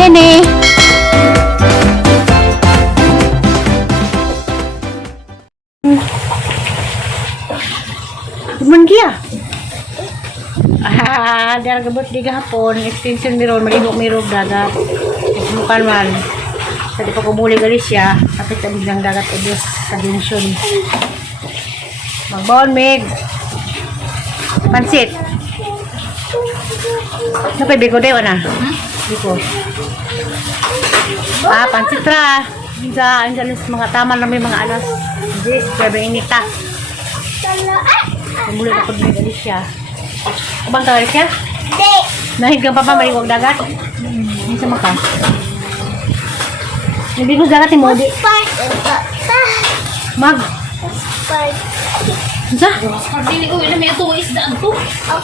Lene. Duman kia. Dahil gabot di gahapon, extension miron, malibok-mirog dagat. Bukan man. Sa di pa kumuli gali siya, kapit ang biglang dagat ubos sa dinsyon. Magbawon, Meg. Pansit. Napay biko dayo na? Biko. Pansit ra. Ang mga tama na may mga alas. This, kaya ba inita. Kumuli ako din gali siya. Abang ka gali siya? Hindi. Nahigang pa maliwag dagat? Hindi sa maka. Hindi ko dagat yung modi. Mag. Sa? Pabili ko yun na may ito isdaan to.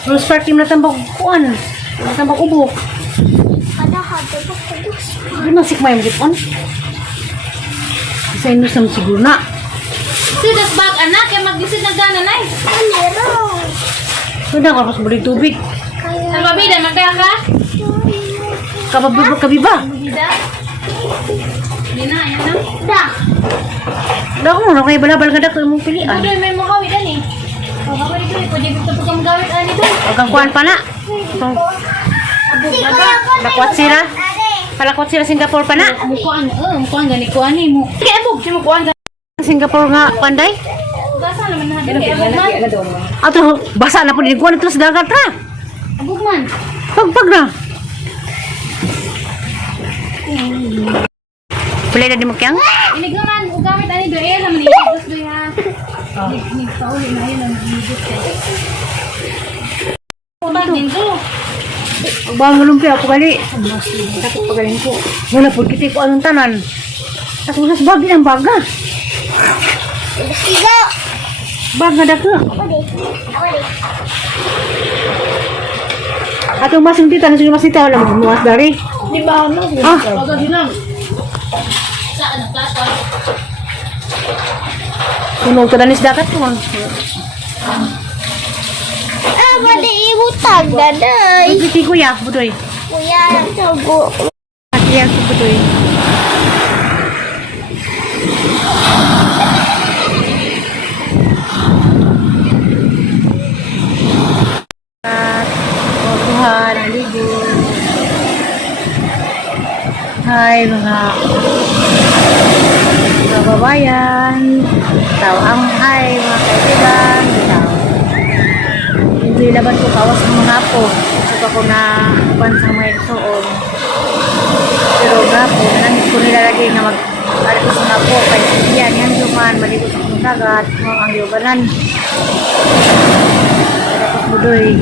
Rose park yung natambag kuan. Natambag ubok. Hindi masik may magipon. Isa yun sa siguro na. Sidas bag anak, kaya mag-visit na gana na eh. So na kapos mo rin tubig. Sa babida, magkaya ka? Kabiba. Babida? Hindi na, yan na. Da! Dako mo na kayo balabal ka dako yung mong pilihan. Ito doon, may makawid ani. O, kapag ito eh, pwede gusto po kang gawit ani doon. Huwag kang kuhan pa na. Palakwat sila. Palakwat sila Singapore pa na. Mukuan gani ko ani mo. Kaya bug, si mukuan gani. Singapore nga panday. Gasa naman na natin kaya abog man. Ato, basa na po din kuhan ito sa dagat na. Abog man. Pagpag na. Kulay na di mo kiyang? Inig naman, o gamit ani doon. Eh, naman iligos doon ha. Nigpauli na yun ang iligos kayo. Pag din to. Bang lumpia ako gali. Takot pagaling ko. Wala po kita ko anong tanan. Tapos mas bagi ng baga. Baga dako. Atong masing tita na sige masita wala mo muwas dari. Di ba ano? Baga silang. Saan ang plato? Tunog ka danis dagat ko. Pwede ibutag, daday. Piti kuya, budoy. Kuya, sago. Kuya, budoy. Tuhan, aligo. Hai mga kababayan. Tawang hai mga kaibigan. Hindi laban ko kawas ng mga po. Gusto ko na bansang may soon. Pero nga po, nanangit ko nilalagay na mag-alit ko sa po. Kaya yan duman, maligot sa kong dagat. Mga ang yoganan. Kaya ko budoy.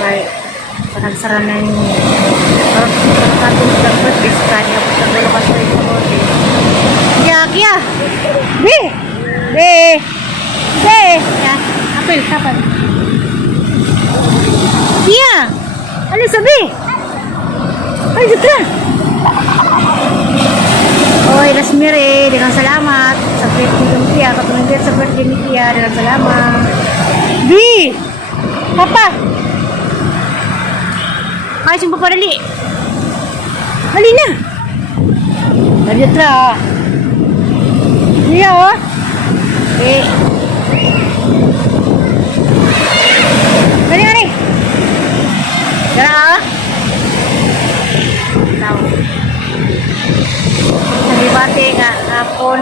Kaya panagsara na yung katong sa purpose kanya po sa gulo kaso ito. Kya! Be! Ya, apel, kapan? Iya. Ano sabi? Ay, sutra. Oy, Lasmire, dengan salamat. Sa birthday ni Tia, kapag sa birthday ni Tia, dengan salamat. Bi! Papa! Ay, sumpa pa dali. Hali na. Hali sutra. Iya, oh. Gani. Dara. Tahu. Sabi bate nga hapon.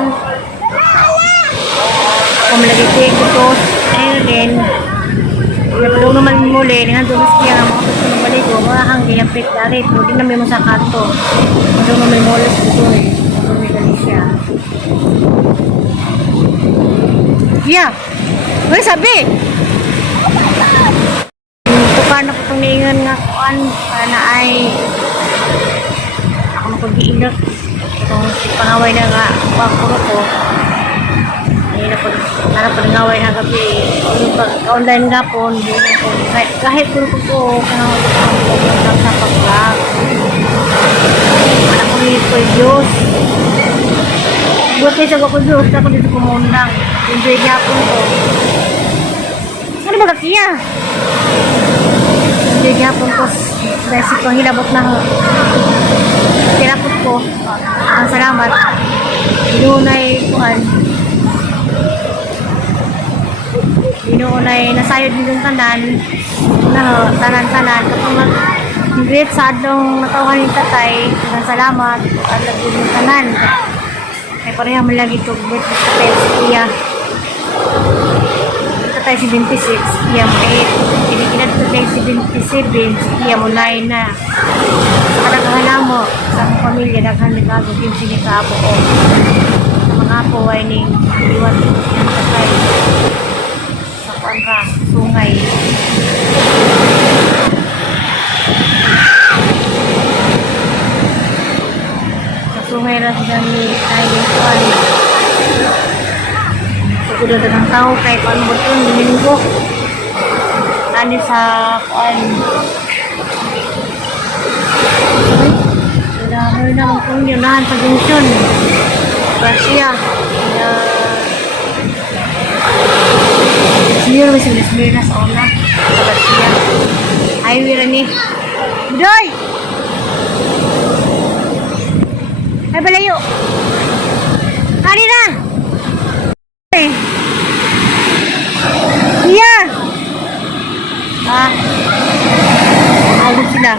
Ako malagay ko Ellen. Napulong naman muli dengan tulis kaya nga mga gusto ng baligo. Mga hanggang pit dari. Pero di namin mo sa kanto. Napulong naman muli sa ito eh. Napulong siya. Yeah. Ano sabi? Tukar na po itong niingan nga kuan para na ay ako magpag-iingat itong pangaway na nga pakuro ko ay na po nangaway na gabi online nga po kahit puro po kanaway ko sa pag-vlog anak ko nito po yung Diyos buat kayo sa ko Diyos ako dito kumundang enjoy niya po ito ano ba kakiya? Sige hapon ko. Basic ko hilabot na ho. Tilapot ko. Ang salamat. Inunay kuan. Inunay nasayod din yung tanan. Na ho, tanan-tanan. Kapag mag-greet sa adlong natawhan ni tatay, ang salamat. At lagi yung tanan. Ay pareha mo lagi ito. Greet sa tatay si Iya. Tatay si 26. Iya mo 8. Pinikinad ko tayo si 27. Iya mo 9 na. Sa kadaghala mo, sa akong pamilya, daghan nag-ago, pinsin ka apo ko. Mga apo, ay ning iwan yung tatay. Sa kuan ka, sungay. Sa sungay na sila ni Aileen Kuan. Sa kudo ng tao, kay kuan mo ito, luminggo. Ani sa kuan. Dahil na kung yunahan sa junction. Gracia. Senior may sinismir na sa una. Sa Gracia. Highway rin eh. Budoy! Ay, balayo! Hari na! Ay! Iya! Ah! Aldo sila.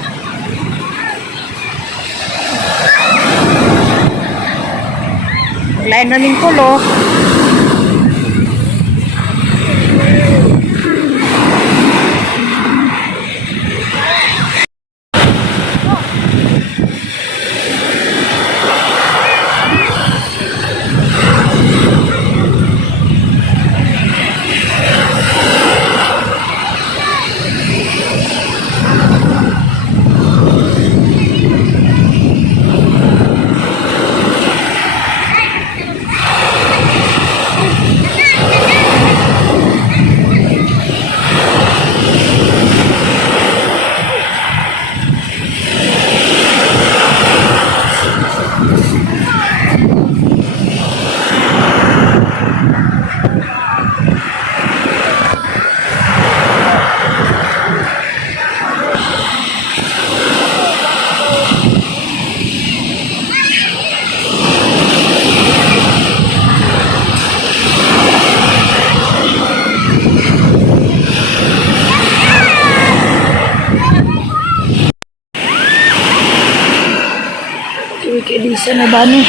Lain namin kulo. Isa na ba ni?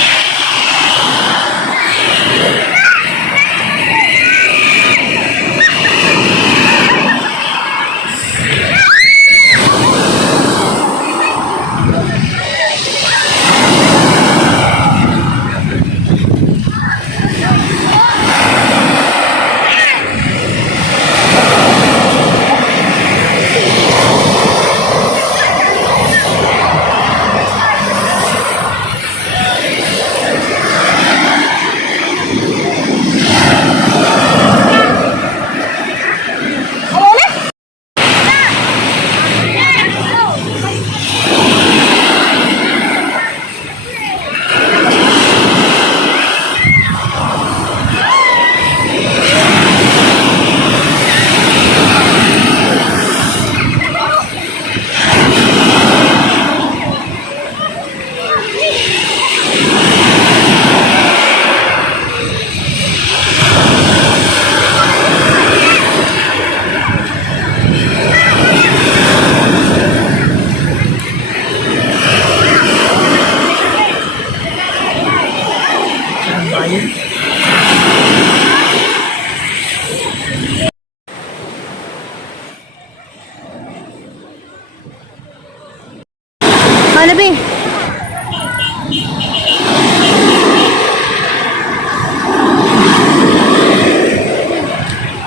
Malabing.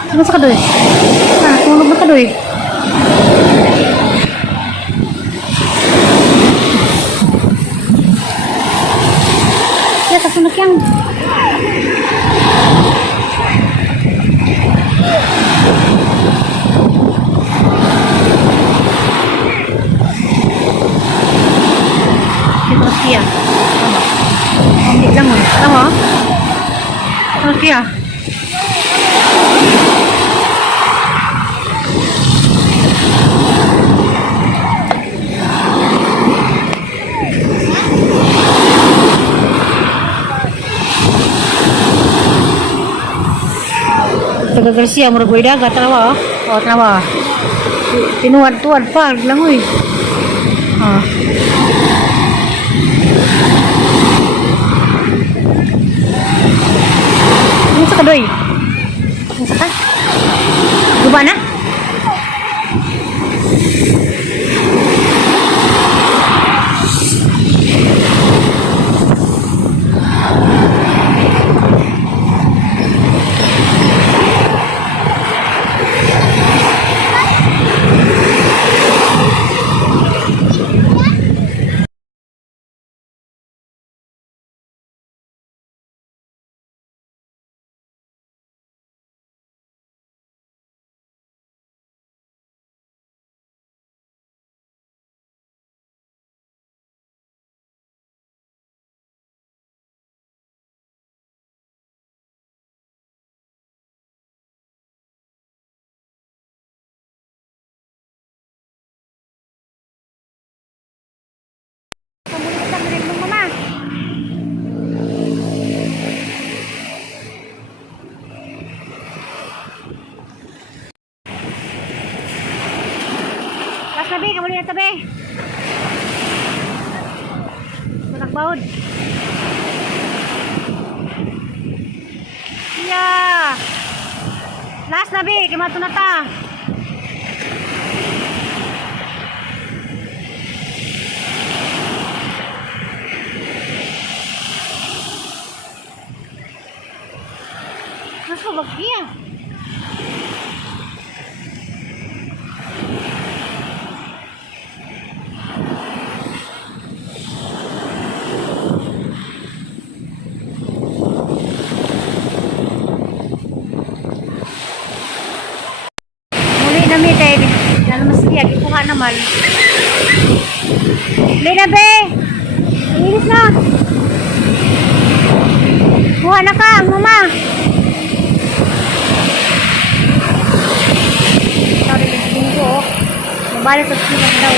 Ano sa kadoy? Tulog na kadoy. Ya, kasunak yang. Iya. Ambil lang mo. Tama? Okay ah. Garcia, murag way dagat, tanawa, oh. Oh, tanawa. Tinuwad-tuwad pa, langoy. Ah. Ano sa kadoy? Ano sa ka? Guba na? Tabi, kamu lihat tabi. Budak baud. Iya. Last nabi, kematu nata. Masuk bagia. Nami kay dalam meski lagi kuha naman. Lina be. Inis na. Kuha na ka, mama. Sorry, linggo. Mabalik sa sila daw.